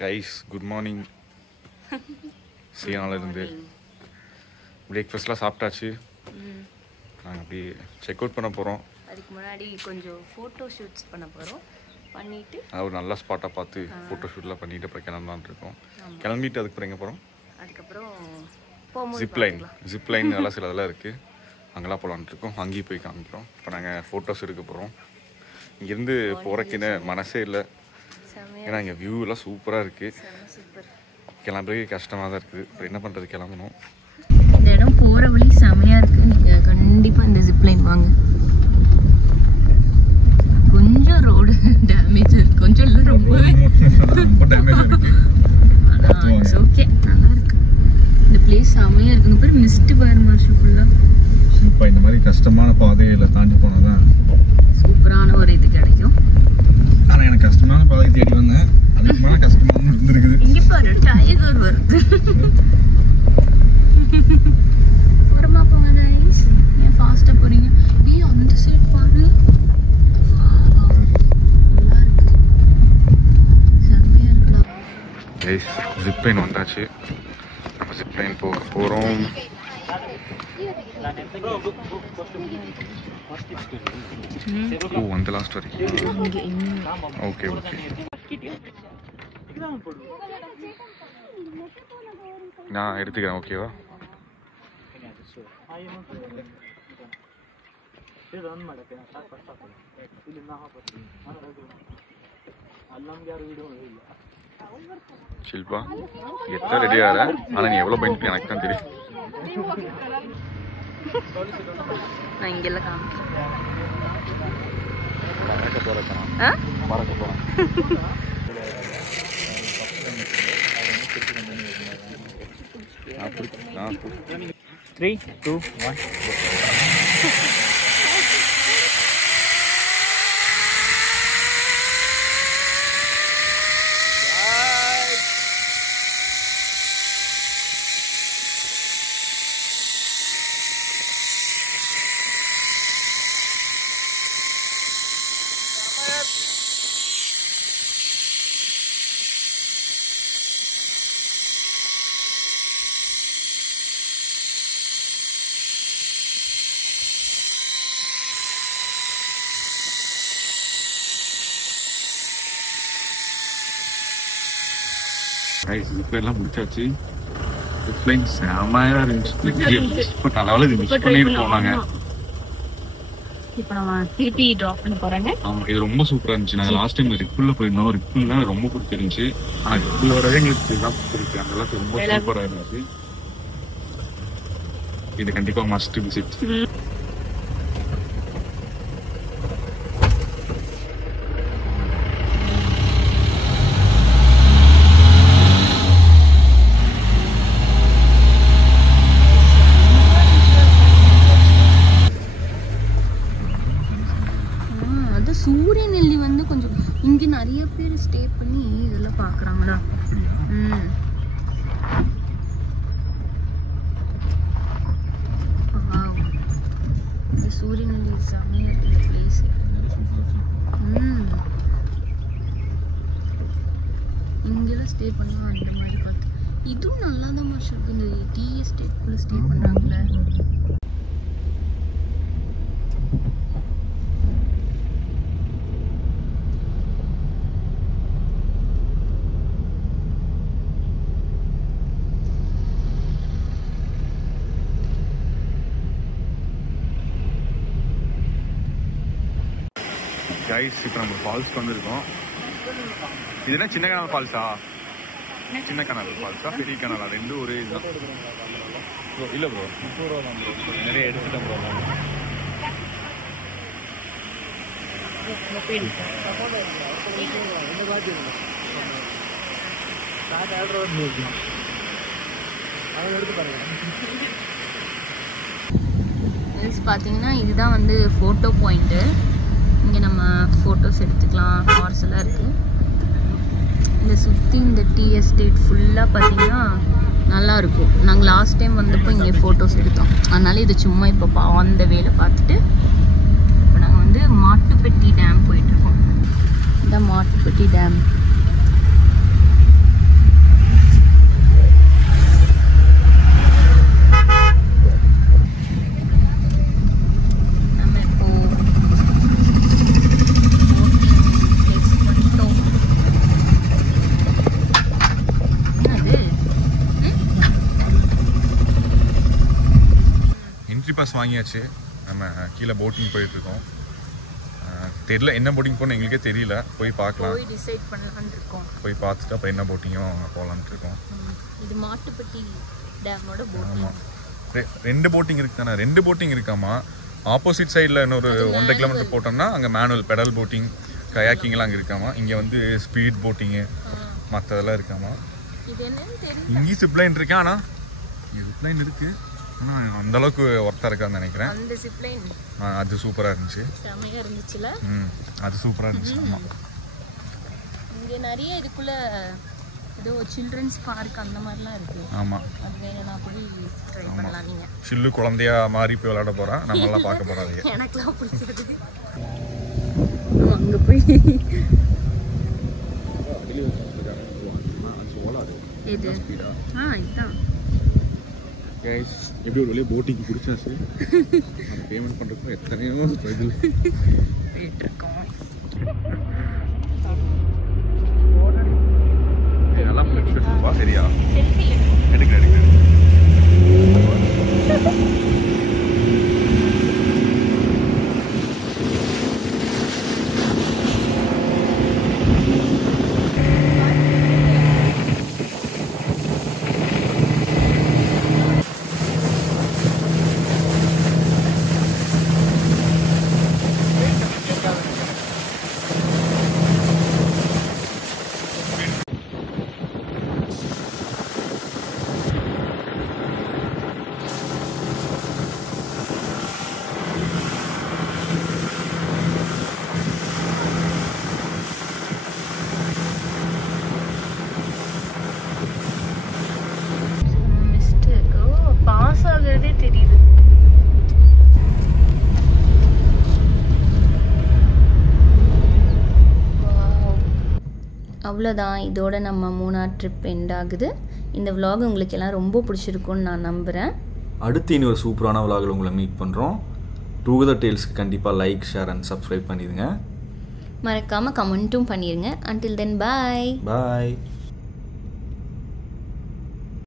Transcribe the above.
Guys good morning. சீனாலேருந்து பிரேக்ஃபாஸ்ட்லாம் சாப்பிட்டாச்சு. நாங்கள் அப்படி செக் அவுட் பண்ண போகிறோம். அதுக்கு முன்னாடி கொஞ்சம் ஃபோட்டோ ஷூட்ஸ் பண்ண போகிறோம். பண்ணிவிட்டு ஒரு நல்ல ஸ்பாட்டாக பார்த்து ஃபோட்டோ ஷூட்லாம் பண்ணிவிட்டு அப்புறம் கிளம்பலான் இருக்கோம். கிளம்பிட்டு அதுக்கப்புறம் எங்கே போகிறோம்? அதுக்கப்புறம் ஜிப் லைன் நல்லா சில இதெல்லாம் இருக்குது, அங்கெல்லாம் போகலான்ட்டு இருக்கோம். அங்கேயும் போய் காமிக்கிறோம். இப்போ நாங்கள் ஃபோட்டோஸ் எடுக்க போகிறோம். இங்கேருந்து போகிறக்குன்னு மனசே இல்லை, ஏன்னா இங்கே வியூலாம் சூப்பராக இருக்குது. கிளம்புறதுக்கு கஷ்டமாக தான் இருக்குது. இப்போ என்ன பண்ணுறது, கிளம்பணும். இந்த இடம் போகிற வழி செமையாக இருக்குது. நீங்கள் கண்டிப்பாக இந்த ஜிப்லைன் வாங்க. கொஞ்சம் ரோடு டேமேஜ் இருக்குது, கொஞ்சம் இல்லை ரொம்பவே டேமேஜ் இருக்குது. ஆனால் இட்ஸ் ஓகே, நல்லா இருக்குது. இந்த பிளேஸ் செமையாக இருக்குங்க. பேர் மிஸ்ட்டு பாரு மார்ஷல் ஃபுல்லாக. இப்போ இந்த மாதிரி கஷ்டமான பாதையில் தாண்டி போனால் தான் சூப்பரான ஒரு இது கிடைக்கும். ஆனால் எனக்கு கஷ்டமான பாதையை தேடி வந்தேன், அதுக்கு மேலே கஷ்டமான இருந்துருக்குது. இங்கே பாரு டைகர் வருது. ஓரமா போங்க கைஸ், ஏன் ஃபாஸ்ட்டாக போகிறீங்க? அந்த சைட் பாரு, நல்லா இருக்கு, செம்மையாக இருக்கலாம். கைஸ் ஜிப் லைன் வந்தாச்சு. நம்ம ஜிப் லைன் போக போகிறோம். அந்த லாஸ்ட் வரைக்கும். ஓகே ஓகே, நான் எடுத்துக்கிறேன். ஓகேவா? ஷில்பா எத்தனை ரெடி ஆகிற, ஆனால் நீ எவ்வளோ பயன்படுத்தி எனக்கு தான் தெரியும். நான் இங்கெல்லாம் காமிக்கிறேன். பறக்க போகிறேன். 3, 2, 1. இப்போ எல்லாம் முடிச்சாச்சு. ஜிப்லைன் செமையாக இருந்துச்சு. இப்போ நல்ல இது மிஸ் பண்ணியிருக்கோம் நாங்கள். இப்போ நம்ம திருப்பி ட்ராப் பண்ண போகிறாங்க. ஆமாம், இது ரொம்ப சூப்பராக இருந்துச்சு. நாங்கள் லாஸ்ட் டைம் ரிப்புளில் போயிருந்தோம். ரிப்புல்லாம் ரொம்ப பிடிச்சிருந்துச்சு. ஆனால் ரிப்புளோடவே எங்களுக்கு இதுதான் பிடிச்சிருக்கு. அங்கெல்லாம் ரொம்ப சூப்பராக இருந்துச்சு. இது கண்டிப்பாக மஸ்ட் விசிட். சூரியநெல்லி வந்து கொஞ்சம் இங்கே நிறைய பேர் ஸ்டே பண்ணி இதெல்லாம் பார்க்குறாங்களா. இந்த சூரியநெல்லி செம்மையாக இருக்குது பிளேஸ். இங்கெல்லாம் ஸ்டே பண்ணலாம். அந்த மாதிரி பார்த்து இதுவும் நல்லா தான் மாஷம் இருக்குது. இந்த டீ எஸ்டேட்குள்ளே ஸ்டே பண்ணுறாங்களே. கைஸ் இப்போ நம்ம ஃபால்ஸ்க்கு வந்திருக்கோம். இது என்ன சின்ன கனல் ஃபால்ஸா? சின்ன கனல் ஃபால்ஸா பெரிய கனலா? ரெண்டும் ஒரே இதுதான். இல்லை ப்ரோ, நிறைய எடுத்துட்டேன் ப்ரோ. பார்த்தீங்கன்னா இதுதான் வந்து ஃபோட்டோ பாயிண்ட்டு. இங்கே நம்ம ஃபோட்டோஸ் எடுத்துக்கலாம். ஹார்ஸ் எல்லாம் இருக்குது. இந்த சுற்றி இந்த டீ எஸ்டேட் ஃபுல்லாக பார்த்தீங்கன்னா நல்லாயிருக்கும். நாங்கள் லாஸ்ட் டைம் வந்தப்போ இங்கே ஃபோட்டோஸ் எடுத்தோம். அதனால இது சும்மா இப்போ அந்த வேலை பார்த்துட்டு இப்போ நாங்கள் வந்து மாட்டுப்பட்டி டேம் போயிட்டுருக்கோம். இந்த மாட்டுப்பட்டி டேம் பாஸ் வாங்கியாச்சு. நம்ம கீழே போட்டிங் போயிட்டுருக்கோம். தெரியல என்ன போட்டிங் போகணும் எங்களுக்கே தெரியல. போய் பார்க்கலாம், போய் டிசைட் பண்ணலான்னு இருக்கோம். போய் பார்த்துட்டு அப்புறம் என்ன போட்டிங்கும் போகலான்ட்டு இருக்கோம். இது மாட்டுப்பட்டி டேமோட போட்டிங். 2 போட்டிங் இருக்கு தானே? 2 போட்டிங் இருக்காமா. ஆப்போசிட் சைடில் இன்னொரு 1.5 கிலோமீட்டர் போட்டோம்னா அங்கே மேனுவல் பெடல் போட்டிங் கயாக்கிங்லாம் அங்கே இருக்காமா. இங்கே வந்து ஸ்பீட் போட்டிங்கு மற்றதெல்லாம் இருக்காமா. இது என்னன்னு தெரியல. இங்கேயும் ஜிப்லைன் இருக்கேன். ஆனால் ஜிப்லைன் இருக்கு, ஆனால் அந்த அளவுக்கு ஒர்த்தாக இருக்கான்னு நினைக்கிறேன். அந்த ஜிப்லைன் அது சூப்பராக இருந்துச்சு. செமையாக இருந்துச்சுல. அது சூப்பராக இருந்துச்சு. ஆமாம், இங்கே நிறைய இதுக்குள்ள ஏதோ சில்ட்ரன்ஸ் பார்க் அந்த மாதிரிலாம் இருக்கு. ஆமாம், அது வேணும்னா போய் ட்ரை பண்ணலாம். நீங்கள் சில்லு குழந்தையா மாறி போய் விளையாட போகிறேன். நம்மளாம் பார்க்க போகிறாங்க. எனக்குலாம் பிடிக்காது. அங்கே போய் இது இதுதான் எப்படி ஒரு வழியாக போட்டிங்கு பிடிச்சாச்சு. பேமெண்ட் பண்ணுறதுக்கு எத்தனையோ இதில் போயிட்டுருக்கோம். நல்லா ஃப்ளெக்ஸ்வா சரியா செல்ஃபி எடுக்கிறேன். தெரியுது. அவ்வளோதான், இதோட நம்ம மூணார் ட்ரிப் எண்ட் ஆகுது. இந்த vlog உங்களுக்கு எல்லாம் ரொம்ப பிடிச்சிருக்கும்னு நான் நம்புகிறேன். அடுத்து இன்னொரு சூப்பரான vlogல உங்களை மீட் பண்ணுறோம். டுகெதர் டேல்ஸ்க்கு கண்டிப்பாக லைக், ஷேர் அண்ட் சப்ஸ்கிரைப் பண்ணிடுங்க. மறக்காமல் கமெண்ட்டும் பண்ணிடுங்க. until then bye. பாய்.